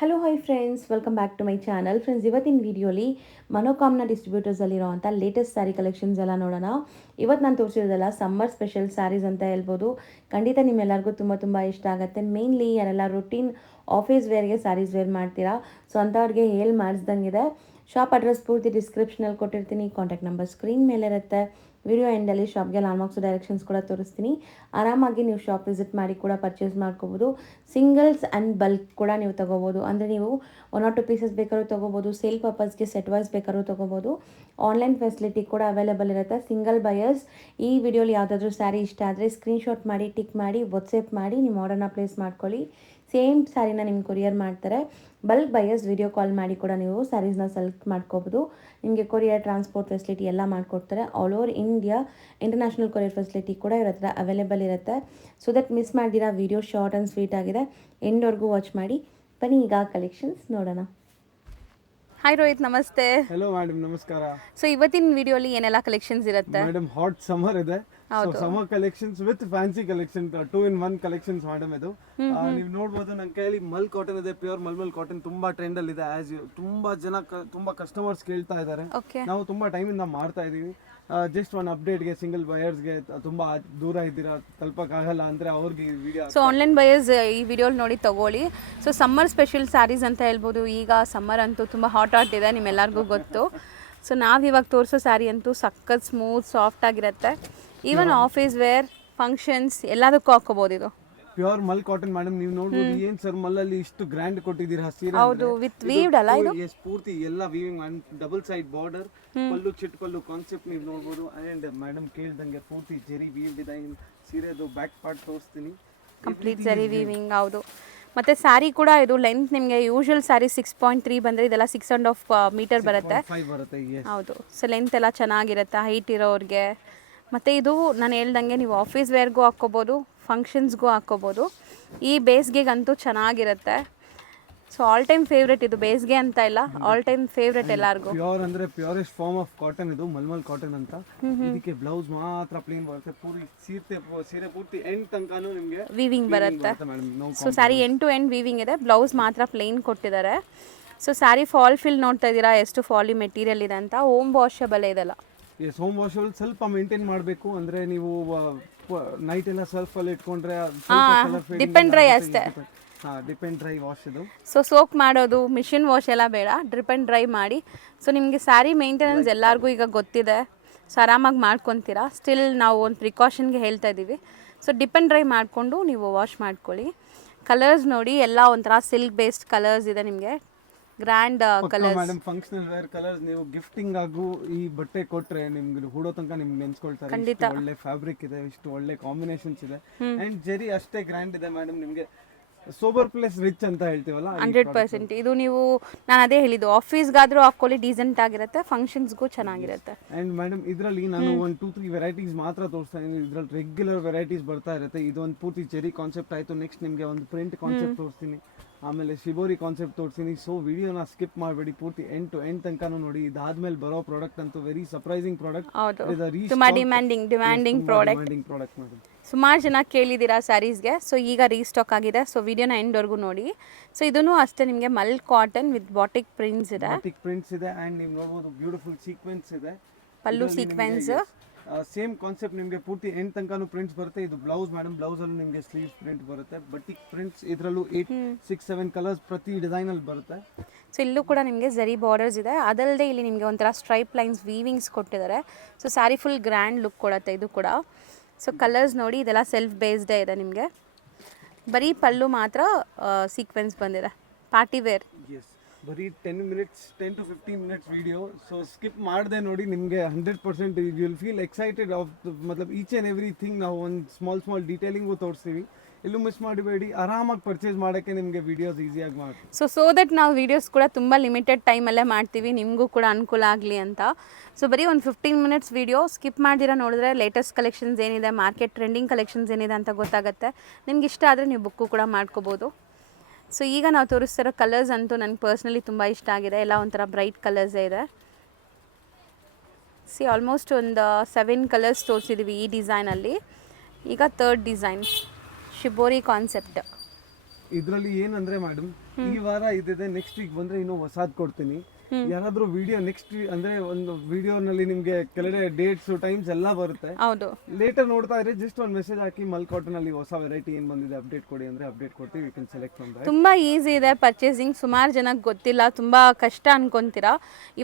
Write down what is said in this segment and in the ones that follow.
Hello hi friends, welcome back to my channel. Friends, ಇವತ್ತಿನ ವಿಡಿಯೋಲಿ ಮನೋಕಾಮ್ನ ಡಿಸ್ಟ್ರಿಬ್ಯೂಟರ್ಸಲ್ಲಿರೋವಂಥ ಲೇಟೆಸ್ಟ್ ಸ್ಯಾರಿ ಕಲೆಕ್ಷನ್ಸ್ ಎಲ್ಲ ನೋಡೋಣ. ಇವತ್ತು ನಾನು ತೋರಿಸಿರೋದಲ್ಲ ಸಮ್ಮರ್ ಸ್ಪೆಷಲ್ ಸ್ಯಾರೀಸ್ ಅಂತ ಹೇಳ್ಬೋದು. ಖಂಡಿತ ನಿಮ್ಮೆಲ್ಲರಿಗೂ ತುಂಬ ಇಷ್ಟ ಆಗುತ್ತೆ. ಮೇನ್ಲಿ ಯಾರೆಲ್ಲ ರುಟೀನ್ ಆಫೀಸ್ ವೇರ್ಗೆ ಸ್ಯಾರೀಸ್ ವೇರ್ ಮಾಡ್ತೀರಾ, ಸೊ ಅಂಥವ್ರಿಗೆ ಹೇಳಿ ಮಾಡಿಸ್ದಂಗಿದೆ. ಶಾಪ್ ಅಡ್ರೆಸ್ ಪೂರ್ತಿ ಡಿಸ್ಕ್ರಿಪ್ಷನಲ್ಲಿ ಕೊಟ್ಟಿರ್ತೀನಿ, ಕಾಂಟ್ಯಾಕ್ಟ್ ನಂಬರ್ ಸ್ಕ್ರೀನ್ ಮೇಲೆ ಇರುತ್ತೆ. ವಿಡಿಯೋ ಎಂಡಲ್ಲಿ ಶಾಪ್ಗೆ ಲಾಲ್ಮಾರ್ಕ್ಸ್ ಡೈರೆಕ್ಷನ್ಸ್ ಕೂಡ ತೋರಿಸ್ತೀನಿ. ಆರಾಮಾಗಿ ನೀವು ಶಾಪ್ ವಿಸಿಟ್ ಮಾಡಿ ಕೂಡ ಪರ್ಚೇಸ್ ಮಾಡ್ಕೋಬೋದು. ಸಿಂಗಲ್ಸ್ ಆ್ಯಂಡ್ ಬಲ್ಕ್ ಕೂಡ ನೀವು ತೊಗೋಬೋದು. ಅಂದರೆ ನೀವು 1 or 2 ಪೀಸಸ್ ಬೇಕಾದ್ರೂ ತೊಗೋಬೋದು. ಸೇಲ್ ಪರ್ಪಸ್ಗೆ ಸೆಟ್ ವೈಸ್ ಬೇಕಾದ್ರೂ ತೊಗೋಬೋದು. ಆನ್ಲೈನ್ ಫೆಸಿಲಿಟಿ ಕೂಡ ಅವೈಲೇಬಲ್ ಇರುತ್ತೆ. ಸಿಂಗಲ್ ಬಯರ್ಸ್ ಈ ವಿಡಿಯೋಲಿ ಯಾವುದಾದ್ರೂ ಸ್ಯಾರಿ ಇಷ್ಟ ಆದರೆ ಸ್ಕ್ರೀನ್ಶಾಟ್ ಮಾಡಿ, ಟಿಕ್ ಮಾಡಿ, ವಾಟ್ಸಪ್ ಮಾಡಿ ನಿಮ್ಮ ಆರ್ಡರ್ನ ಪ್ಲೇಸ್ ಮಾಡ್ಕೊಳ್ಳಿ. ಸೇಮ್ ಸ್ಯಾರಿನ ನಿಮ್ಗೆ ಕೊರಿಯರ್ ಮಾಡ್ತಾರೆ. ಬಲ್ಕ್ ಬಯರ್ಸ್ ವಿಡಿಯೋ ಕಾಲ್ ಮಾಡಿ ಕೂಡ ನೀವು ಸ್ಯಾರೀಸ್ನ ಸೆಲೆಕ್ಟ್ ಮಾಡ್ಕೋಬೋದು. ನಿಮಗೆ ಕೊರಿಯರ್, ಟ್ರಾನ್ಸ್ಪೋರ್ಟ್ ಫೆಸಿಲಿಟಿ ಎಲ್ಲ ಮಾಡಿಕೊಡ್ತಾರೆ. All over India international courier facility ಕೂಡ ಇವ್ರ ಹತ್ರ ಅವೈಲೇಬಲ್ ಇರುತ್ತೆ. ಸೊ ದಟ್ ಮಿಸ್ ಮಾಡ್ದಿರಾ, ವಿಡಿಯೋ ಶಾರ್ಟ್ ಆ್ಯಂಡ್ ಸ್ವೀಟ್ ಆಗಿದೆ, ಎಂಡ್ವರೆಗೂ ವಾಚ್ ಮಾಡಿ. ಬನ್ನಿ ಈಗ ಕಲೆಕ್ಷನ್ಸ್ ನೋಡೋಣ. ಹಾಯ್ ರೋಹಿತ್, ನಮಸ್ತೆ. ಹಲೋ ಮೇಡಮ್, ನಮಸ್ಕಾರ. ಸೊ ಇವತ್ತಿನ ವಿಡಿಯೋಲಿ ಏನೆಲ್ಲ ಕಲೆಕ್ಷನ್ಸ್ ಇರುತ್ತೆ? ಮೇಡಮ್, ಹಾಟ್ ಸಮ್ಮರ್ ಇದೆ. Summer collections with fancy collection, 2 in 1 collections madam. ಇದು ನೀವು ನೋಡ್ಬೋದು, ನನ್ನ ಕೈಯಲ್ಲಿ ಮಲ್ ಕಾಟನ್ ಇದೆ, ಪ್ಯೂರ್ ಮಲ್ಮಲ್ ಕಾಟನ್. ತುಂಬಾ ಟ್ರೆಂಡ್ ಅಲ್ಲಿ ಇದೆ. ತುಂಬಾ ಜನ ತುಂಬಾ ಕಸ್ಟಮರ್ಸ್ ಕೇಳ್ತಾ ಇದ್ದಾರೆ. ನಾವು ತುಂಬಾ ಟೈಮ್ ಇಂದ ಮಾಡ್ತಾ ಇದೀವಿ. ಜಸ್ಟ್ ಒನ್ ಅಪ್ಡೇಟ್ಗೆ, ಸಿಂಗಲ್ ಬಯರ್ಸ್ಗೆ ತುಂಬಾ ದೂರ ಇದ್ದೀರಾ, ತಲುಪಕ್ಕಾಗಲ್ಲ ಅಂದ್ರೆ ಅವ್ರಿಗೆ ಈ ವಿಡಿಯೋ. ಸೊ ಆನ್ಲೈನ್ ಬಯರ್ಸ್ ಈ ವಿಡಿಯೋಲಿ ನೋಡಿ ತಗೊಳ್ಳಿ. ಸೊ ಸಮ್ಮರ್ ಸ್ಪೆಷಲ್ ಸ್ಯಾರೀಸ್ ಅಂತ ಹೇಳ್ಬೋದು. ಈಗ ಸಮ್ಮರ್ ಅಂತೂ ತುಂಬ ಹಾಟ್ ಇದೆ, ನಿಮ್ಮೆಲ್ಲರಿಗೂ ಗೊತ್ತು. ಸೊ ನಾವಿವಾಗ ತೋರಿಸೋ ಸ್ಯಾರಿ ಅಂತೂ ಸಖತ್ ಸ್ಮೂತ್ ಸಾಫ್ಟ್ ಆಗಿರುತ್ತೆ. ಈವನ್ ಆಫೀಸ್ ವೇರ್, ಫಂಕ್ಷನ್ಸ್ ಎಲ್ಲದಕ್ಕೂ ಹಾಕೋಬಹುದು. ಇದು ಪ್ಯೂರ್ ಮಲ್ ಕಾಟನ್ ಮೇಡಮ್. ನೀವು ನೋಡ್ಬೋದು, ಏನ್ ಸರ್ ಮಲ್ಲಲ್ಲಿ ಇಷ್ಟು ಗ್ರ್ಯಾಂಡ್ ಕೊಟ್ಟಿದ್ದೀರಾ ಸೀರೆ. ಹೌದು, ವಿತ್ ವೀವ್ಡ್ ಅಲ್ಲ ಇದು? ಎಸ್, ಪೂರ್ತಿ ಎಲ್ಲ weaving, double side border, pallu ಚಿಟ್ ಪಲ್ಲು ಕಾನ್ಸೆಪ್ಟ್ ನೀವು ನೋಡ್ಬೋದು. ಅಂಡ್ ಮೇಡಮ್ ಕೇಳ್ದಂಗೆ ಪೂರ್ತಿ ಜೆರಿ ವೀವ್ ಡಿಸೈನ್ ಸೀರೆದು ಬ್ಯಾಕ್ ಪಾರ್ಟ್ ತೋರಿಸ್ತೀನಿ. Complete zari weaving. ಹೌದು. ಮತ್ತೆ ಸ್ಯಾರಿ ಕೂಡ ಇದು ಲೆಂತ್ ನಿಮಗೆ ಯೂಶುವಲ್ ಸ್ಯಾರಿ 6.3 ಬಂದರೆ ಇದೆಲ್ಲ 6.5 ಮೀಟರ್ ಬರುತ್ತೆ. ಹೌದು. ಸೊ ಲೆಂತ್ ಎಲ್ಲ ಚೆನ್ನಾಗಿರುತ್ತೆ ಹೈಟ್ ಇರೋರಿಗೆ. ಮತ್ತು ಇದು ನಾನು ಹೇಳ್ದಂಗೆ ನೀವು ಆಫೀಸ್ ವೇರ್ಗೂ ಹಾಕ್ಕೋಬೋದು, ಫಂಕ್ಷನ್ಸ್ಗೂ ಹಾಕ್ಕೋಬೋದು. ಈ ಬೇಸಿಗೆಗಂತೂ ಚೆನ್ನಾಗಿರುತ್ತೆ. ಸೊ ಆಲ್ ಟೈಮ್ ಫೇವ್ರೇಟ್ ಇದು, ಬೇಸಿಗೆ ಅಂತ ಇಲ್ಲ, ಆಲ್ ಟೈಮ್ ಫೇವ್ರೇಟ್ ಎಲ್ಲರಿಗೂ. ಪ್ಯೂರ್ ಅಂದ್ರೆ ಪ್ಯೂರೆಸ್ಟ್ ಫಾರ್ಮ್ ಆಫ್ ಕಾಟನ್ ಇದು, ಮಲ್ಮಲ್ ಕಾಟನ್ ಅಂತ. ಇದಕ್ಕೆ ಬ್ಲೌಸ್ ಮಾತ್ರ ಪ್ಲೇನ್ ಬರುತ್ತೆ. ಪೂರಿ ಸೀರೆ ಪೂರ್ತಿ ಎಂಡ್ ತನಕನೂ ನಿಮಗೆ ವೀವಿಂಗ್ ಬರುತ್ತೆ. So sari end to end weaving ಇದೆ, ಬ್ಲೌಸ್ ಮಾತ್ರ ಪ್ಲೇನ್ ಕೊಟ್ಟಿದ್ದಾರೆ. ಸೊ ಸ್ಯಾರಿ ಫಾಲ್ ಫಿಲ್ ನೋಡ್ತಾ ಇದ್ದೀರಾ, ಎಷ್ಟು ಫಾಲಿ ಮೆಟೀರಿಯಲ್ ಇದೆ ಅಂತ. ಹೋಮ್ ವಾಷಬಲ್ ಇದೆಲ್ಲ. Yes, home washable. ಸ್ವಲ್ಪ ಮೇಂಟೈನ್ ಮಾಡಬೇಕು. ಅಂದ್ರೆ ನೀವು ನೈಟ್ ಎಲ್ಲ ಸರ್ಫ್ ಅಲ್ಲಿ ಇಟ್ಕೊಂಡ್ರೆ ಡಿಪೆಂಡ್ ಡ್ರೈ ಅಷ್ಟೇ. ಡಿಪೆಂಡ್ ಡ್ರೈ ವಾಶ್ ಇದು. ಸೊ ಸೋಕ್ ಮಾಡೋದು, ಮಿಷಿನ್ ವಾಶ್ ಎಲ್ಲ ಬೇಡ, ಡ್ರಿಪ್ ಆ್ಯಂಡ್ ಡ್ರೈ ಮಾಡಿ. ಸೊ ನಿಮಗೆ ಸ್ಯಾರಿ ಮೇಂಟೆನೆನ್ಸ್ ಎಲ್ಲರಿಗೂ ಈಗ ಗೊತ್ತಿದೆ. ಸೊ ಆರಾಮಾಗಿ ಮಾಡ್ಕೊತೀರಾ. ಸ್ಟಿಲ್ ನಾವು ಒಂದು ಪ್ರಿಕಾಷನ್ಗೆ ಹೇಳ್ತಾ ಇದ್ದೀವಿ. ಸೊ ಡಿಪ್ ಆ್ಯಂಡ್ ಡ್ರೈ ಮಾಡಿಕೊಂಡು ನೀವು ವಾಶ್ ಮಾಡ್ಕೊಳ್ಳಿ. ಕಲರ್ಸ್ ನೋಡಿ, ಎಲ್ಲ ಒಂಥರ ಸಿಲ್ಕ್ ಬೇಸ್ಡ್ ಕಲರ್ಸ್ ಇದೆ. ನಿಮಗೆ grand colours madam. Functional wear colours. ನೀವು ಗಿಫ್ಟಿಂಗ್ ಆಗು ಈ ಬಟ್ಟೆ ಕೊಟ್ರೆ ನಿಮ್ಗೆ ಹೂಡೋ ತನಕ ನಿಮ್ಗೆ ನೆನ್ಸ್ಕೊಳ್ತಾರೆ. ಇಷ್ಟು ಒಳ್ಳೆ ಫ್ಯಾಬ್ರಿಕ್ ಇದೆ, ಇಷ್ಟು ಒಳ್ಳೆ ಕಾಂಬಿನೇಷನ್ಸ್ ಇದೆ. ಅಂಡ್ ಜೆರಿ ಅಷ್ಟೇ ಗ್ರ್ಯಾಂಡ್ ಇದೆ ಮೇಡಮ್. ನಿಮಗೆ ಸೋಬರ್ ಪ್ಲಸ್ ರಿಚ್ ಅಂತ ಹೇಳ್ತೀವಲ್ಲ, 100%. ಇದು ನೀವು, ನಾನು ಅದೇ ಹೇಳಿದ್ದು, ಆಫೀಸ್ಗಾದ್ರೂ ಹಾಕೊಳ್ಳಿ, ಡೀಸೆಂಟ್ ಆಗಿರುತ್ತೆ, ಫಂಕ್ಷನ್ಸ್ಗೂ ಚೆನ್ನಾಗಿರುತ್ತೆ. ಅಂಡ್ ಮೇಡಮ್, ಇದರಲ್ಲಿ ನಾನು 1-2-3 ವೆರೈಟೀಸ್ ಮಾತ್ರ ತೋರಿಸ್ತಾ ಇದ್ದೀನಿ. ಇದರಲ್ಲಿ ರೆಗ್ಯುಲರ್ ವೆರೈಟೀಸ್ ಬರ್ತಾ ಇರುತ್ತೆ. ಇದೊಂದು ಪೂರ್ತಿ ಜೆರಿ ಕಾನ್ಸೆಪ್ಟ್ ಆಯಿತು. ನೆಕ್ಸ್ಟ್ ನಿಮಗೆ ಒಂದು ಪ್ರಿಂಟ್ ಕಾನ್ಸೆಪ್ಟ್ ತೋರಿಸ್ತೀನಿ, ಆಮೇಲೆ ಶಿಬೋರಿ ಕಾನ್ಸೆಪ್ಟ್ ತೋರಿಸ್ತೀನಿ. ಸೊ ವಿಡಿಯೋನ ಸ್ಕಿಪ್ ಮಾಡಬೇಡಿ, ಪೂರ್ತಿ ಎಂಡ್ ಟು ಎಂಡ್ ತನಕನೂ ನೋಡಿ. ಇದಾದ್ಮೇಲೆ ಬರೋ ಪ್ರಾಡಕ್ಟ್ ಅಂತೂ ವೆರಿ ಸರ್ಪ್ರೈಸಿಂಗ್ ಪ್ರಾಡಕ್ಟ್. ತುಂಬಾ ಡಿಮ್ಯಾಂಡಿಂಗ್ ಪ್ರಾಡಕ್ಟ್ ಮೇಡಮ್. ಸುಮಾರು ಜನ ಕೇಳಿದ್ದೀರಾ ಸ್ಯಾರೀಸ್ಗೆ. ಸೊ ಈಗ ರೀಸ್ಟಾಕ್ ಆಗಿದೆ. ಸೊ ವಿಡಿಯೋನ ಎಂಡ್ವರೆಗೂ ನೋಡಿ. ಸೊ ಇದನ್ನು ಅಷ್ಟೇ, ನಿಮಗೆ ಮಲ್ ಕಾಟನ್ ವಿತ್ ಬಾಟಿಕ್ ಪ್ರಿಂಟ್ಸ್ ಇದೆ. ಅಂಡ್ ನೀವು ನೋಡಬಹುದು ಬ್ಯೂಟಿಫುಲ್ ಸೀಕ್ವೆನ್ಸ್ ಇದೆ, ಪಲ್ಲು ಸೀಕ್ವೆನ್ಸ್. ಸೇಮ್ ಕಾನ್ಸೆಪ್ಟ್ ನಿಮಗೆ ಪೂರ್ತಿ ಎಂಡ್ ತನಕನೂ ಪ್ರಿಂಟ್ಸ್ ಬರುತ್ತೆ. ಇದು ಬ್ಲೌಸ್ ಮೇಡಮ್. ಬ್ಲೌಸ್ ಅಲ್ಲೂ ನಿಮಗೆ ಸ್ಲೀವ್ಸ್ ಪ್ರಿಂಟ್ ಬರುತ್ತೆ. ಬಟಿಕ್ ಪ್ರಿಂಟ್ಸ್ ಇದರಲ್ಲೂ 8-6-7 ಕಲರ್ಸ್ ಪ್ರತಿ ಡಿಸೈನ್ ಅಲ್ಲಿ ಬರುತ್ತೆ. ಸೊ ಇಲ್ಲೂ ಕೂಡ ನಿಮಗೆ ಜರಿ ಬಾರ್ಡರ್ಸ್ ಇದೆ. ಅದಲ್ಲದೆ ಇಲ್ಲಿ ನಿಮಗೆ ಒಂಥರ ಸ್ಟ್ರೈಪ್ ಲೈನ್ಸ್ ವೀವಿಂಗ್ಸ್ ಕೊಟ್ಟಿದ್ದಾರೆ. So sari full grand look ಕೊಡುತ್ತೆ ಇದು ಕೂಡ. ಸೊ ಕಲರ್ಸ್ ನೋಡಿ, ಇದೆಲ್ಲ ಸೆಲ್ಫ್ ಬೇಸ್ಡೇ ಇದೆ. ನಿಮಗೆ ಬರೀ ಪಲ್ಲು ಮಾತ್ರ ಸೀಕ್ವೆನ್ಸ್ ಬಂದಿದೆ, ಪಾರ್ಟಿ ವೇರ್. ಬರೀ 10 to 15 minutes video. So skip ಮಾಡದೆ ನೋಡಿ, ನಿಮಗೆ 100% you will feel excited of ಮਤਲਬ ಈಚ್ ಆ್ಯಂಡ್ ಎವ್ರಿಥಿಂಗ್. ನಾವು ಒಂದು ಸ್ಮಾಲ್ ಡೀಟೇಲಿಂಗು ತೋರಿಸ್ತೀವಿ. ಎಲ್ಲೂ ಮಿಸ್ ಮಾಡಬೇಡಿ. ಆರಾಮಾಗಿ ಪರ್ಚೇಸ್ ಮಾಡೋಕ್ಕೆ ನಿಮಗೆ ವಿಡಿಯೋಸ್ ಈಸಿಯಾಗಿ ಮಾಡಿ. ಸೊ ದಟ್ ನಾವು ವಿಡಿಯೋಸ್ ಕೂಡ ತುಂಬ ಲಿಮಿಟೆಡ್ ಟೈಮಲ್ಲೇ ಮಾಡ್ತೀವಿ, ನಿಮಗೂ ಕೂಡ ಅನುಕೂಲ ಆಗಲಿ ಅಂತ. ಸೊ ಬರೀ ಒಂದು 15 ಮಿನಿಟ್ಸ್ ವಿಡಿಯೋ ಸ್ಕಿಪ್ ಮಾಡ್ದಿರ ನೋಡಿದ್ರೆ ಲೇಟೆಸ್ಟ್ ಕಲೆಕ್ಷನ್ಸ್ ಏನಿದೆ, ಮಾರ್ಕೆಟ್ ಟ್ರೆಂಡಿಂಗ್ ಕಲೆಕ್ಷನ್ಸ್ ಏನಿದೆ ಅಂತ ಗೊತ್ತಾಗುತ್ತೆ. ನಿಮ್ಗೆ ಇಷ್ಟ ಆದರೆ ನೀವು ಬುಕ್ಕು ಕೂಡ ಮಾಡ್ಕೋಬೋದು. ಸೊ ಈಗ ನಾವು ತೋರಿಸ್ತಿರೋ ಕಲರ್ಸ್ ಅಂತೂ ನನಗೆ ಪರ್ಸ್ನಲಿ ತುಂಬ ಇಷ್ಟ ಆಗಿದೆ. ಎಲ್ಲ ಒಂಥರ ಬ್ರೈಟ್ ಕಲರ್ಸೇ ಇದೆ. ಆಲ್ಮೋಸ್ಟ್ ಒಂದು 7 ಕಲರ್ಸ್ ತೋರಿಸಿದ್ದೀವಿ ಈ ಡಿಸೈನಲ್ಲಿ. ಈಗ 3rd ಡಿಸೈನ್, ಶಿಬೋರಿ ಕಾನ್ಸೆಪ್ಟ್. ಇದ್ರಲ್ಲಿ ಏನಂದ್ರೆ ಮೇಡಮ್ ಈ ವಾರ ಇದಿದೆ, ನೆಕ್ಸ್ಟ್ ವೀಕ್ ಬಂದ್ರೆ ಇನ್ನೂ ಹೊಸಾದ್ ಕೊಡ್ತೀನಿ. ಯಾರಾದ್ರೂ ವಿಡಿಯೋ ನೆಕ್ಸ್ಟ್ ಅಂದ್ರೆ ಒಂದು ವಿಡಿಯೋನಲ್ಲಿ ನಿಮ್ಗೆ ಕೆಲವೇ ಡೇಟ್ಸ್ ಟೈಮ್ಸ್ ಎಲ್ಲ ಬರುತ್ತೆ. ಹೌದು, ಲೇಟರ್ ನೋಡ್ತಾ ಇದ್ರೆ ಜಸ್ಟ್ ಒಂದು ಮೆಸೇಜ್ ಹಾಕಿ ಮಲ್ ಕಾಟನ್ ಅಲ್ಲಿ ಹೊಸ ವೆರೈಟಿ ಏನ್ ಬಂದಿದೆ ಅಪ್ಡೇಟ್ ಕೊಡಿ ಅಂದ್ರೆ ಅಪ್ಡೇಟ್ ಕೊಡ್ತೀವಿ. You can select from that. ತುಂಬ ಈಸಿ ಇದೆ ಪರ್ಚೇಸಿಂಗ್. ಸುಮಾರು ಜನಕ್ಕೆ ಗೊತ್ತಿಲ್ಲ, ತುಂಬ ಕಷ್ಟ ಅನ್ಕೊಂತೀರಾ.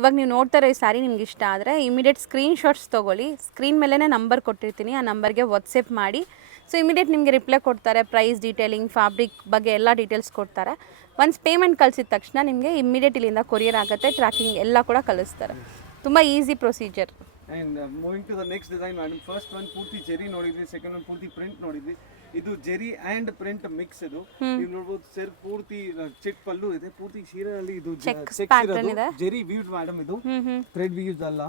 ಇವಾಗ ನೀವು ನೋಡ್ತಾ ಇರೋ ಈ ಸ್ಯಾರಿ ನಿಮ್ಗೆ ಇಷ್ಟ ಆದರೆ ಇಮಿಡಿಯೇಟ್ ಸ್ಕ್ರೀನ್ಶಾಟ್ಸ್ ತೊಗೊಳ್ಳಿ. ಸ್ಕ್ರೀನ್ ಮೇಲೇ ನಂಬರ್ ಕೊಟ್ಟಿರ್ತೀನಿ, ಆ ನಂಬರ್ಗೆ ವಾಟ್ಸಪ್ ಮಾಡಿ. ಸೊ ಇಮಿಡಿಯೇಟ್ ನಿಮಗೆ ರಿಪ್ಲೈ ಕೊಡ್ತಾರೆ, ಪ್ರೈಸ್ ಡೀಟೇಲಿಂಗ್, ಫ್ಯಾಬ್ರಿಕ್ ಬಗ್ಗೆ ಎಲ್ಲ ಡೀಟೇಲ್ಸ್ ಕೊಡ್ತಾರೆ. ಒನ್ಸ್ ಪೇಮೆಂಟ್ ಕಳಿಸಿದ ತಕ್ಷಣ ನಿಮಗೆ ಇಮಿಡಿಯೇಟ್ ಇಲ್ಲಿಂದ ಕೊರಿಯರ್ ಆಗುತ್ತೆ, ಟ್ರ್ಯಾಕಿಂಗ್ ಎಲ್ಲ ಕೂಡ ಕಳಿಸ್ತಾರೆ. ತುಂಬ easy procedure. And moving to the next design madam. First one ಪೂರ್ತಿ ಜೆರಿ ನೋಡಿದ್ವಿ, ಸೆಕೆಂಡ್ ಒನ್ ಪೂರ್ತಿ ಪ್ರಿಂಟ್ ನೋಡಿದ್ವಿ. ಇದು ಜೆರಿ ಅಂಡ್ ಪ್ರಿಂಟ್ ಮಿಕ್ಸ್. ಇದು ನೀವು ನೋಡಬಹುದು ಸರ್, ಪೂರ್ತಿ ಚೆಕ್ ಪಲ್ಲು ಇದೆ, ಪೂರ್ತಿ ಸೀರೆಯಲ್ಲಿ ಇದು ಚೆಕ್ಸ್ ಇರೋದು ಜೆರಿ ವೀವ್ಡ್ ಮೇಡಮ್. ಇದು ಥ್ರೆಡ್ ವೀವ್ಸ್ ಅಲ್ಲ.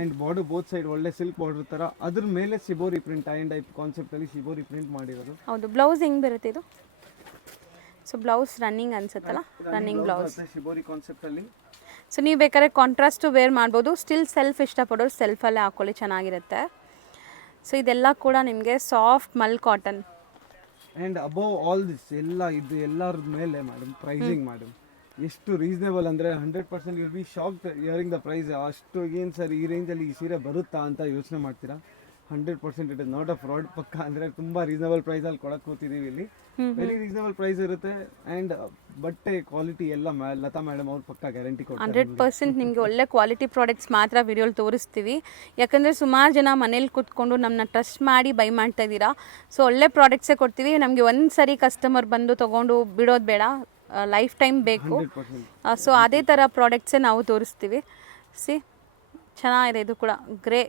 ಅಂಡ್ ಬಾರ್ಡರ್ ಬೋತ್ ಸೈಡ್ ಒಳ್ಳೆ ಸಿಲ್ಕ್ ಬಾರ್ಡರ್ ತರ, ಅದ್ರ ಮೇಲೆ shibori print and type concept ಅಲ್ಲಿ ಶಿಬೋರಿ ಪ್ರಿಂಟ್ ಮಾಡಿರೋದು. ಹೌದು, ಬ್ಲೌಸ್ ಹೆಂಗ್ ಬರುತ್ತೆ ಇದು? ಸೊ ಬ್ಲೌಸ್ ರನ್ನಿಂಗ್ ಅನ್ಸುತ್ತಲ್ಲ, ರನ್ನಿಂಗ್ ಬ್ಲೌಸ್ ಶಿಬೋರಿ ಕಾನ್ಸೆಪ್ಟ್ ಅಲ್ಲಿ. ಸೊ ನೀವು ಬೇಕಾದ್ರೆ ಕಾಂಟ್ರಾಸ್ಟು ವೇರ್ ಮಾಡ್ಬೋದು. ಸ್ಟಿಲ್ ಸೆಲ್ಫ್ ಇಷ್ಟಪಡೋರು ಸೆಲ್ಫಲ್ಲೇ ಹಾಕ್ಕೊಳ್ಳಿ, ಚೆನ್ನಾಗಿರುತ್ತೆ. ಸೊ ಇದೆಲ್ಲ ಕೂಡ ನಿಮಗೆ soft mul cotton. And above all this ಎಲ್ಲ ಇದು ಎಲ್ಲರ ಮೇಲೆ ಮೇಡಮ್ ಪ್ರೈಸಿಂಗ್ ಮೇಡಮ್ ಎಷ್ಟು ರೀಸನೇಬಲ್ ಅಂದರೆ 100% will be shocked hearing the price. ಅಷ್ಟು ಏನು ಸರ್ ಈ ರೇಂಜಲ್ಲಿ ಈ ಸೀರೆ ಬರುತ್ತಾ ಅಂತ ಯೋಚನೆ ಮಾಡ್ತೀರಾ. 100% it is not a fraud. ಪಕ್ಕ ಅಂದರೆ ತುಂಬ ರೀಸನೇಬಲ್ ಪ್ರೈಸಲ್ಲಿ ಕೊಡಕ್ಕೆ ಕೂತಿದ್ದೀವಿ ಇಲ್ಲಿ. ವೆರಿ ರೀಸನೇಬಲ್ ಪ್ರೈಸ್ ಇರುತ್ತೆ. ಆ್ಯಂಡ್ ಬಟ್ಟೆ ಕ್ವಾಲಿಟಿ ಎಲ್ಲ ಲತಾ ಮೇಡಮ್ ಅವ್ರು ಪಕ್ಕ ಗ್ಯಾರಂಟಿ ಕೊಡ್ತಾರೆ. 100% ನಿಮಗೆ ಒಳ್ಳೆ ಕ್ವಾಲಿಟಿ ಪ್ರಾಡಕ್ಟ್ಸ್ ಮಾತ್ರ ವಿಡಿಯೋಲಿ ತೋರಿಸ್ತೀವಿ. ಯಾಕಂದರೆ ಸುಮಾರು ಜನ ಮನೇಲಿ ಕೂತ್ಕೊಂಡು ನಮ್ಮನ್ನ ಟ್ರಸ್ಟ್ ಮಾಡಿ ಬೈ ಮಾಡ್ತಾ ಇದ್ದೀರಾ. ಸೊ ಒಳ್ಳೆ ಪ್ರಾಡಕ್ಟ್ಸೇ ಕೊಡ್ತೀವಿ. ನಮಗೆ ಒಂದು ಸರಿ ಕಸ್ಟಮರ್ ಬಂದು ತೊಗೊಂಡು ಬಿಡೋದು ಬೇಡ, ಲೈಫ್ ಟೈಮ್ ಬೇಕು. ಸೊ ಅದೇ ಥರ ಪ್ರಾಡಕ್ಟ್ಸೇ ನಾವು ತೋರಿಸ್ತೀವಿ. ಸಿ ಚೆನ್ನಾಗಿದೆ. ಇದು ಕೂಡ grey,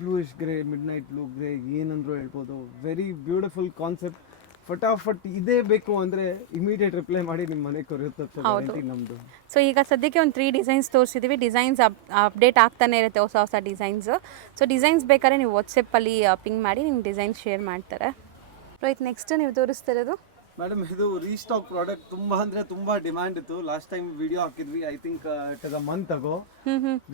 bluish grey, midnight blue grey ಏನಂದ್ರೂ ಹೇಳ್ಬೋದು. Very beautiful concept. ಫಟಾಫಟ್ ಇದೇ ಬೇಕು ಅಂದರೆ ಇಮಿಡಿಯೇಟ್ ರಿಪ್ಲೈ ಮಾಡಿ ನಿಮ್ಮ ಮನೆಗೆ ಕೊರಿಯುತ್ತೆ ನಮ್ಮದು. ಸೊ ಈಗ ಸದ್ಯಕ್ಕೆ ಒಂದು 3 ಡಿಸೈನ್ಸ್ ತೋರಿಸಿದ್ದೀವಿ. ಡಿಸೈನ್ಸ್ ಅಪ್ಡೇಟ್ ಆಗ್ತಾನೆ ಇರುತ್ತೆ, ಹೊಸ ಹೊಸ ಡಿಸೈನ್ಸ್. ಸೊ ಡಿಸೈನ್ಸ್ ಬೇಕಾದ್ರೆ ನೀವು ವಾಟ್ಸಪ್ಪಲ್ಲಿ ಪಿಂಗ್ ಮಾಡಿ ನಿಮ್ಗೆ ಡಿಸೈನ್ಸ್ ಶೇರ್ ಮಾಡ್ತಾರೆ. ರೋಹಿತ್, ನೆಕ್ಸ್ಟ್ ನೀವು ತೋರಿಸ್ತಿರೋದು ಮೇಡಮ್ ಇದು ರೀಸ್ಟಾಕ್ ಪ್ರಾಡಕ್ಟ್. ತುಂಬಾ ಅಂದ್ರೆ ತುಂಬಾ ಡಿಮ್ಯಾಂಡ್ ಇತ್ತು. ಲಾಸ್ಟ್ ಟೈಮ್ ವಿಡಿಯೋ ಹಾಕಿದ್ವಿ, I think it is a month agro.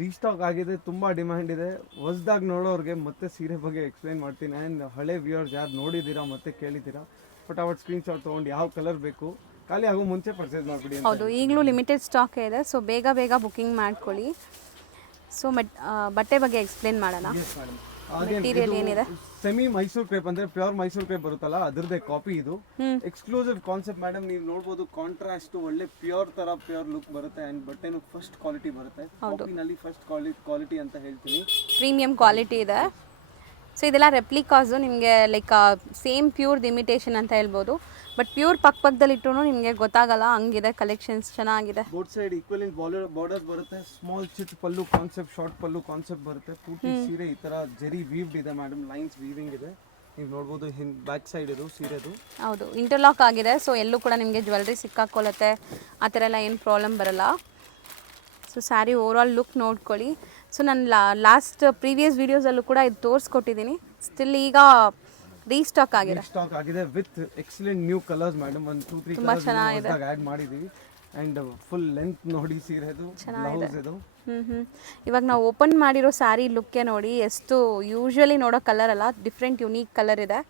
Restock ಆಗಿದೆ, ತುಂಬಾ ಡಿಮ್ಯಾಂಡ್ ಇದೆ. ಹೊಸದಾಗಿ ನೋಡೋರಿಗೆ ಮತ್ತೆ ಸೀರೆ ಬಗ್ಗೆ ಎಕ್ಸ್ಪ್ಲೈನ್ ಮಾಡ್ತೀನಿ. ಆ್ಯಂಡ್ ಹಳೆ ವ್ಯೂವರ್ಸ್ ಯಾರು ನೋಡಿದ್ದೀರಾ ಮತ್ತೆ ಕೇಳಿದ್ದೀರಾ, ಫಟಾಫಟ್ ಸ್ಕ್ರೀನ್ಶಾಟ್ ತೊಗೊಂಡು ಯಾವ ಕಲರ್ ಬೇಕು ಖಾಲಿ ಆಗೋ ಮುಂಚೆ ಪರ್ಚೇಸ್ ಮಾಡಿಬಿಡಿ. ಹೌದು, ಈಗಲೂ ಲಿಮಿಟೆಡ್ ಸ್ಟಾಕ್ ಇದೆ. ಸೊ ಬೇಗ ಬುಕಿಂಗ್ ಮಾಡ್ಕೊಳ್ಳಿ. ಸೊ ಬಟ್ಟೆ ಬಗ್ಗೆ ಎಕ್ಸ್ಪ್ಲೇನ್ ಮಾಡೋಣ. ಮೆಟೀರಿಯಲ್ ಏನಿದೆ? ಸೆಮಿ ಮೈಸೂರ್ ಕ್ರೇಪ್ ಅಂದ್ರೆ ಪ್ಯೂರ್ ಮೈಸೂರ್ ಕ್ರೇಪ್ ಬರುತ್ತಲ್ಲ ಅದರದೇ ಕಾಪಿ ಇದು. Exclusive concept madam. ನೀವು ನೋಡಬಹುದು ಕಾಂಟ್ರಾಸ್ಟ್ ಒಳ್ಳೆ ಪ್ಯೂರ್ ತರ ಪ್ಯೂರ್ ಲುಕ್ ಬರುತ್ತೆ. ಅಂಡ್ ಬಟ್ಟೆನು ಫಸ್ಟ್ ಕ್ವಾಲಿಟಿ ಬರುತ್ತೆ. ಕಾಪಿನಲ್ಲಿ ಫಸ್ಟ್ ಕ್ವಾಲಿಟಿ ಅಂತ ಹೇಳ್ತೀನಿ. ಪ್ರೀಮಿಯಂ ಕ್ವಾಲಿಟಿ ಇದೆ. ಸೊ ಇದೆಲ್ಲ ರೆಪ್ಲಿಕಾಸು, ನಿಮಗೆ ಲೈಕ್ ಸೇಮ್ ಪ್ಯೂರ್ದು ಇಮಿಟೇಷನ್ ಅಂತ ಹೇಳ್ಬೋದು. ಬಟ್ ಪ್ಯೂರ್ ಪಕ್ಕದಲ್ಲಿ ಇಟ್ಟರು ನಿಮಗೆ ಗೊತ್ತಾಗಲ್ಲ, ಹಂಗಿದೆ ಕಲೆಕ್ಷನ್ಸ್. ಚೆನ್ನಾಗಿದೆ. ಬೋತ್ ಸೈಡ್ ಈಕ್ವಲೆಂಟ್ ಬಾರ್ಡರ್ಸ್ ಬರುತ್ತೆ. Small chit pallu concept, short ಪಲ್ಲು ಕಾನ್ಸೆಪ್ಟ್ ಬರುತ್ತೆ. ಪೂರ್ತಿ ಸೀರೆ ಈ ತರ ಜೆರಿ ವೀವ್ಡ್ ಇದೆ ಮೇಡಮ್, ಲೈನ್ಸ್ ವೀವಿಂಗ್ ಇದೆ. ನೀವು ನೋಡ್ಬೋದು ಬ್ಯಾಕ್ ಸೈಡ್ ಇದು ಸೀರೆದು. ಹೌದು, ಇಂಟರ್ಲಾಕ್ ಆಗಿದೆ. ಸೊ ಎಲ್ಲೂ ಕೂಡ ನಿಮಗೆ ಜ್ಯುವೆಲ್ರಿ ಸಿಕ್ಕಾಕೊಳ್ಳುತ್ತೆ ಆ ಥರ ಎಲ್ಲ ಏನು ಪ್ರಾಬ್ಲಮ್ ಬರಲ್ಲ. ಸೊ ಸ್ಯಾರಿ ಓವರಾಲ್ ಲುಕ್ ನೋಡ್ಕೊಳ್ಳಿ. ಸೊ ನಾನು ಲಾಸ್ಟ್ ಪ್ರೀವಿಯಸ್ ವೀಡಿಯೋಸಲ್ಲೂ ಕೂಡ ಇದು ತೋರಿಸ್ಕೊಟ್ಟಿದ್ದೀನಿ. ಸ್ಟಿಲ್ ಈಗ ರೀಸ್ಟಾಕ್ ಆಗಿದೆ with excellent new colours madam. ಒಂದು 2-3 ಕಲರ್ಸ್ ಆ್ಯಡ್ ಮಾಡಿದ್ದೀವಿ. ಆ್ಯಂಡ್ ಫುಲ್ ಲೆಂತ್ ನೋಡಿ ಸೀರೆದು, ಬ್ಲೌಸ್ ಇದು. ಇವಾಗ ನಾವು ಓಪನ್ ಮಾಡಿರೋ ಸ್ಯಾರಿ ಲುಕ್ಕೆ ನೋಡಿ, ಎಷ್ಟು ಯೂಶ್ವಲಿ ನೋಡೋ ಕಲರ್ ಅಲ್ಲ, ಡಿಫ್ರೆಂಟ್ ಯುನೀಕ್ ಕಲರ್ ಇದೆ.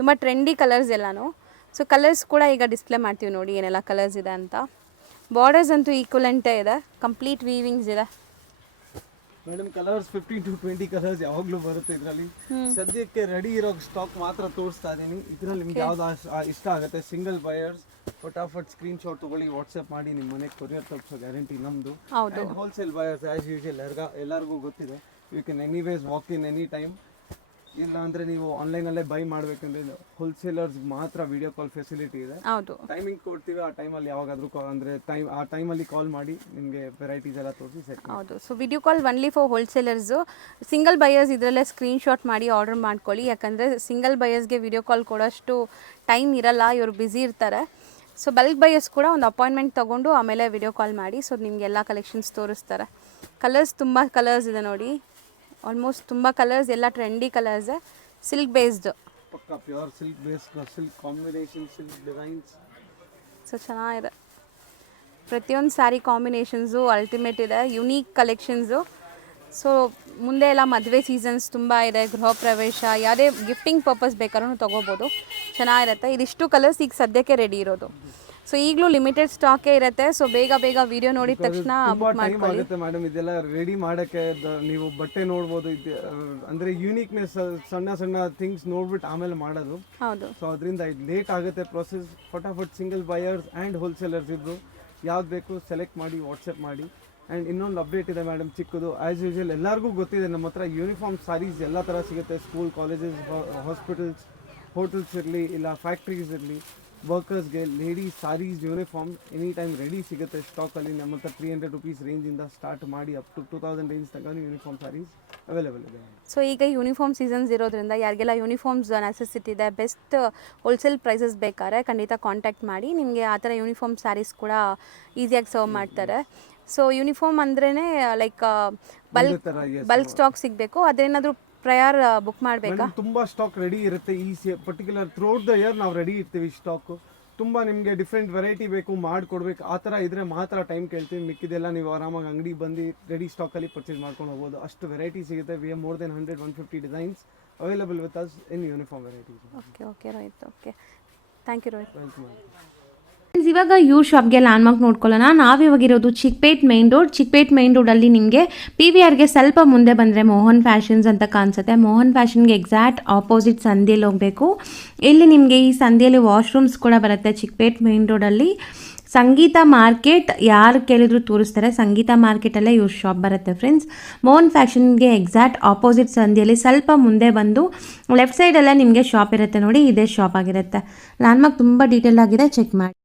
ತುಂಬ ಟ್ರೆಂಡಿ ಕಲರ್ಸ್ ಎಲ್ಲನೂ. ಸೊ ಕಲರ್ಸ್ ಕೂಡ ಈಗ ಡಿಸ್ಪ್ಲೇ ಮಾಡ್ತೀವಿ ನೋಡಿ ಏನೆಲ್ಲ ಕಲರ್ಸ್ ಇದೆ ಅಂತ. ಬಾರ್ಡರ್ಸ್ ಅಂತೂ ಈಕ್ವಲೆಂಟೇ ಇದೆ, ಕಂಪ್ಲೀಟ್ ವೀವಿಂಗ್ಸ್ ಇದೆ ಮೇಡಮ್. ಕಲರ್ಸ್ 15 to 20 ಕಲರ್ಸ್ ಯಾವಾಗಲೂ ಬರುತ್ತೆ ಇದರಲ್ಲಿ. ಸದ್ಯಕ್ಕೆ ರೆಡಿ ಇರೋ ಸ್ಟಾಕ್ ಮಾತ್ರ ತೋರಿಸ್ತಾ ಇದ್ದೀನಿ. ಇದರಲ್ಲಿ ನಿಮ್ಗೆ ಯಾವ್ದು ಇಷ್ಟ ಆಗುತ್ತೆ ಸಿಂಗಲ್ ಬಯರ್ಸ್ ಫಟಾಫಟ್ ಸ್ಕ್ರೀನ್ಶಾಟ್ ತಗೊಳ್ಳಿ, ವಾಟ್ಸಪ್ ಮಾಡಿ ನಿಮ್ಮ ಮನೆಗೆ ಕೊರಿಯರ್ ತಲುಪಿಸೋ ಗ್ಯಾರಂಟಿ ನಮ್ಮದು. ಹೋಲ್ಸೇಲ್ ಬಯರ್ಸ್ ಆ್ಯಸ್ ಯೂಶುವಲ್ ಎಲ್ಲರಿಗೂ ಗೊತ್ತಿದೆ. You can anyways walk in any time. ಇಲ್ಲ ಅಂದರೆ ನೀವು ಆನ್ಲೈನಲ್ಲೇ ಬೈ ಮಾಡಬೇಕಂದ್ರೆ ಹೋಲ್ಸೇಲರ್ಸ್ ಮಾತ್ರ ವಿಡಿಯೋ ಕಾಲ್ ಫೆಸಿಲಿಟಿ ಇದೆ. ಹೌದು, ಟೈಮಿಂಗ್ ಕೊಡ್ತೀವಿ. ಆ ಟೈಮಲ್ಲಿ ಯಾವಾಗಾದರೂ ಅಂದರೆ ಆ ಟೈಮಲ್ಲಿ ಕಾಲ್ ಮಾಡಿ ನಿಮಗೆ ವೆರೈಟೀಸ್ ಎಲ್ಲ ತೋರಿಸಿ ಸೆಟ್. ಹೌದು. So video call only for wholesalers. Single buyers ಇದರಲ್ಲೇ ಸ್ಕ್ರೀನ್ಶಾಟ್ ಮಾಡಿ ಆರ್ಡರ್ ಮಾಡ್ಕೊಳ್ಳಿ. ಯಾಕಂದರೆ ಸಿಂಗಲ್ ಬಯರ್ಸ್ಗೆ ವಿಡಿಯೋ ಕಾಲ್ ಕೊಡೋಷ್ಟು ಟೈಮ್ ಇರಲ್ಲ, ಇವರು ಬ್ಯುಸಿ ಇರ್ತಾರೆ. ಸೊ ಬಲ್ಕ್ ಬಯರ್ಸ್ ಕೂಡ ಒಂದು ಅಪಾಯಿಂಟ್ಮೆಂಟ್ ತೊಗೊಂಡು ಆಮೇಲೆ ವಿಡಿಯೋ ಕಾಲ್ ಮಾಡಿ. ಸೊ ನಿಮಗೆ ಎಲ್ಲ ಕಲೆಕ್ಷನ್ಸ್ ತೋರಿಸ್ತಾರೆ. ಕಲರ್ಸ್ ತುಂಬ ಕಲರ್ಸ್ ಇದೆ ನೋಡಿ, ಆಲ್ಮೋಸ್ಟ್ ತುಂಬ ಕಲರ್ಸ್, ಎಲ್ಲ ಟ್ರೆಂಡಿ ಕಲರ್ಸ್. ಸಿಲ್ಕ್ ಬೇಸ್ಡ್, ಪಕ್ಕಾ pure silk base, silk combination, silk designs. So ಚೆನ್ನಾಗಿದೆ. ಪ್ರತಿಯೊಂದು ಸ್ಯಾರಿ ಕಾಂಬಿನೇಷನ್ಸು ಅಲ್ಟಿಮೇಟ್ ಇದೆ, ಯುನೀಕ್ ಕಲೆಕ್ಷನ್ಸು. ಸೊ ಮುಂದೆ ಎಲ್ಲ ಮದುವೆ ಸೀಸನ್ಸ್ ತುಂಬ ಇದೆ, ಗೃಹ ಪ್ರವೇಶ, ಯಾವುದೇ ಗಿಫ್ಟಿಂಗ್ ಪರ್ಪಸ್ ಬೇಕಾದ್ರೂ ತೊಗೋಬೋದು, ಚೆನ್ನಾಗಿರುತ್ತೆ. ಇದಿಷ್ಟು ಕಲರ್ಸ್ ಈಗ ಸದ್ಯಕ್ಕೆ ರೆಡಿ ಇರೋದು. ಸೊ ಈಗಲೂ ಲಿಮಿಟೆಡ್ ಸ್ಟಾಕೇ ಇರುತ್ತೆ. ಸೊ ಬೇಗ ಬೇಗ ವಿಡಿಯೋ ನೋಡಿದ ತಕ್ಷಣ ತುಂಬಾ ಬುಕ್ ಟೈಮ್ ಮಾಡ್ಕೊಳ್ಳಿ. ಆಗುತ್ತೆ ಮೇಡಮ್ ಇದೆಲ್ಲ ರೆಡಿ ಮಾಡಕ್ಕೆ. ನೀವು ಬಟ್ಟೆ ನೋಡ್ಬೋದು, ಅಂದ್ರೆ ಯೂನಿಕ್ನೆಸ್ ಸಣ್ಣ ಸಣ್ಣ ಥಿಂಗ್ಸ್ ನೋಡ್ಬಿಟ್ಟು ಆಮೇಲೆ ಮಾಡೋದು. ಹೌದು. ಸೊ ಅದರಿಂದ ಇದು ಲೇಟ್ ಆಗುತ್ತೆ ಪ್ರೊಸೆಸ್. ಫಟಾಫಟ್ ಸಿಂಗಲ್ ಬಯರ್ಸ್ ಆ್ಯಂಡ್ ಹೋಲ್ಸೇಲರ್ಸ್ ಇದ್ದು ಯಾವ್ದು ಬೇಕು ಸೆಲೆಕ್ಟ್ ಮಾಡಿ ವಾಟ್ಸಪ್ ಮಾಡಿ. ಆ್ಯಂಡ್ ಇನ್ನೊಂದು ಅಪ್ಡೇಟ್ ಇದೆ ಮೇಡಮ್ ಚಿಕ್ಕದು. ಆ್ಯಸ್ ಯೂಶುವಲ್ ಎಲ್ಲರಿಗೂ ಗೊತ್ತಿದೆ ನಮ್ಮ ಹತ್ರ ಯೂನಿಫಾರ್ಮ್ ಸಾರೀಸ್ ಎಲ್ಲ ಥರ ಸಿಗುತ್ತೆ. ಸ್ಕೂಲ್, ಕಾಲೇಜಸ್, ಹಾಸ್ಪಿಟಲ್ಸ್, ಹೋಟೆಲ್ಸ್ ಇರಲಿ ಇಲ್ಲ ಫ್ಯಾಕ್ಟ್ರೀಸ್ ಇರಲಿ, ವರ್ಕರ್ಸ್ಗೆ ladies saris uniform any time ready ಸಿಗುತ್ತೆ ಸ್ಟಾಕಲ್ಲಿ. ನಮ್ಮ ಹತ್ರ 300 rupees ರೇಂಜಿಂದ ಸ್ಟಾರ್ಟ್ ಮಾಡಿ ಅಪ್ ಟು 2000 ರೇಂಜ್ ತನಕ ಯೂನಿಫಾರ್ಮ್ ಸಾರೀಸ್ ಅವೈಲೇಬಲ್ ಇದೆ. ಸೊ ಈಗ ಯೂನಿಫಾರ್ಮ್ ಸೀಸನ್ಸ್ ಇರೋದ್ರಿಂದ ಯಾರಿಗೆಲ್ಲ ಯೂನಿಫಾರ್ಮ್ಸ್ ನೆಸೆಸಿಟಿ ಇದೆ, ಬೆಸ್ಟ್ ಹೋಲ್ಸೇಲ್ ಪ್ರೈಸಸ್ ಬೇಕಾದ್ರೆ ಖಂಡಿತ ಕಾಂಟ್ಯಾಕ್ಟ್ ಮಾಡಿ. ನಿಮಗೆ ಆ ಥರ ಯೂನಿಫಾರ್ಮ್ ಸ್ಯಾರೀಸ್ ಕೂಡ ಈಸಿಯಾಗಿ ಸರ್ವ್ ಮಾಡ್ತಾರೆ. ಸೊ ಯೂನಿಫಾರ್ಮ್ ಅಂದ್ರೇ ಲೈಕ್ ಬಲ್ಕ್ ಸ್ಟಾಕ್ ಸಿಗಬೇಕು. ಅದೇನಾದರೂ ಪ್ರಯರ್ ಬುಕ್ ಮಾಡಬೇಕಾ? ತುಂಬಾ ಸ್ಟಾಕ್ ರೆಡಿ ಇರುತ್ತೆ. ಈ ಪರ್ಟಿಕ್ಯುಲರ್ ಥ್ರೂಔಟ್ ದ ಇಯರ್ ನಾವು ರೆಡಿ ಇರ್ತೀವಿ ಸ್ಟಾಕ್. ತುಂಬ ನಿಮಗೆ ಡಿಫ್ರೆಂಟ್ ವೆರೈಟಿ ಬೇಕು ಮಾಡಿಕೊಡ್ಬೇಕು ಆ ಥರ ಇದ್ದರೆ ಮಾತ್ರ ಟೈಮ್ ಕೇಳ್ತೀವಿ. ಮಿಕ್ಕಿದೆಲ್ಲ ನೀವು ಆರಾಮಾಗಿ ಅಂಗಡಿ ಬಂದು ರೆಡಿ ಸ್ಟಾಕಲ್ಲಿ ಪರ್ಚೇಸ್ ಮಾಡ್ಕೊಂಡು ಹೋಗ್ಬೋದು. ಅಷ್ಟು ವೆರೈಟಿ ಸಿಗುತ್ತೆ. We have more than 150 designs available with us in uniform varieties. Okay Rohit. Okay, thank you Rohit. Welcome. ಇವಾಗ ಇವ್ರ ಶಾಪ್ಗೆ ಲ್ಯಾಂಡ್ಮಾರ್ಕ್ ನೋಡ್ಕೊಳ್ಳೋಣ. ನಾವಿವಾಗಿರೋದು Chickpet main road. Chickpet main ರೋಡಲ್ಲಿ ನಿಮಗೆ PVRಗೆ ಸ್ವಲ್ಪ ಮುಂದೆ ಬಂದರೆ ಮೋಹನ್ ಫ್ಯಾಷನ್ಸ್ ಅಂತ ಕಾಣಿಸುತ್ತೆ. ಮೋಹನ್ ಫ್ಯಾಷನ್ಗೆ ಎಕ್ಸಾಕ್ಟ್ ಆಪೋಸಿಟ್ ಸಂಧಿಯಲ್ಲಿ ಹೋಗಬೇಕು. ಇಲ್ಲಿ ನಿಮಗೆ ಈ ಸಂಧಿಯಲ್ಲಿ ವಾಶ್ರೂಮ್ಸ್ ಕೂಡ ಬರುತ್ತೆ. ಚಿಕ್ಕಪೇಟ್ ಮೈನ್ ರೋಡಲ್ಲಿ ಸಂಗೀತ ಮಾರ್ಕೆಟ್ ಯಾರು ಕೇಳಿದ್ರು ತೋರಿಸ್ತಾರೆ. ಸಂಗೀತ ಮಾರ್ಕೆಟಲ್ಲೇ ಇವ್ರ ಶಾಪ್ ಬರುತ್ತೆ ಫ್ರೆಂಡ್ಸ್. ಮೋಹನ್ ಫ್ಯಾಷನ್ಗೆ ಎಕ್ಸಾಕ್ಟ್ ಆಪೋಸಿಟ್ ಸಂಧಿಯಲ್ಲಿ ಸ್ವಲ್ಪ ಮುಂದೆ ಬಂದು ಲೆಫ್ಟ್ ಸೈಡಲ್ಲೇ ನಿಮಗೆ ಶಾಪ್ ಇರುತ್ತೆ ನೋಡಿ, ಇದೇ ಶಾಪ್ ಆಗಿರುತ್ತೆ. ಲ್ಯಾಂಡ್ಮಾರ್ಕ್ ತುಂಬ ಡೀಟೇಲ್ ಆಗಿದೆ, ಚೆಕ್ ಮಾಡಿ.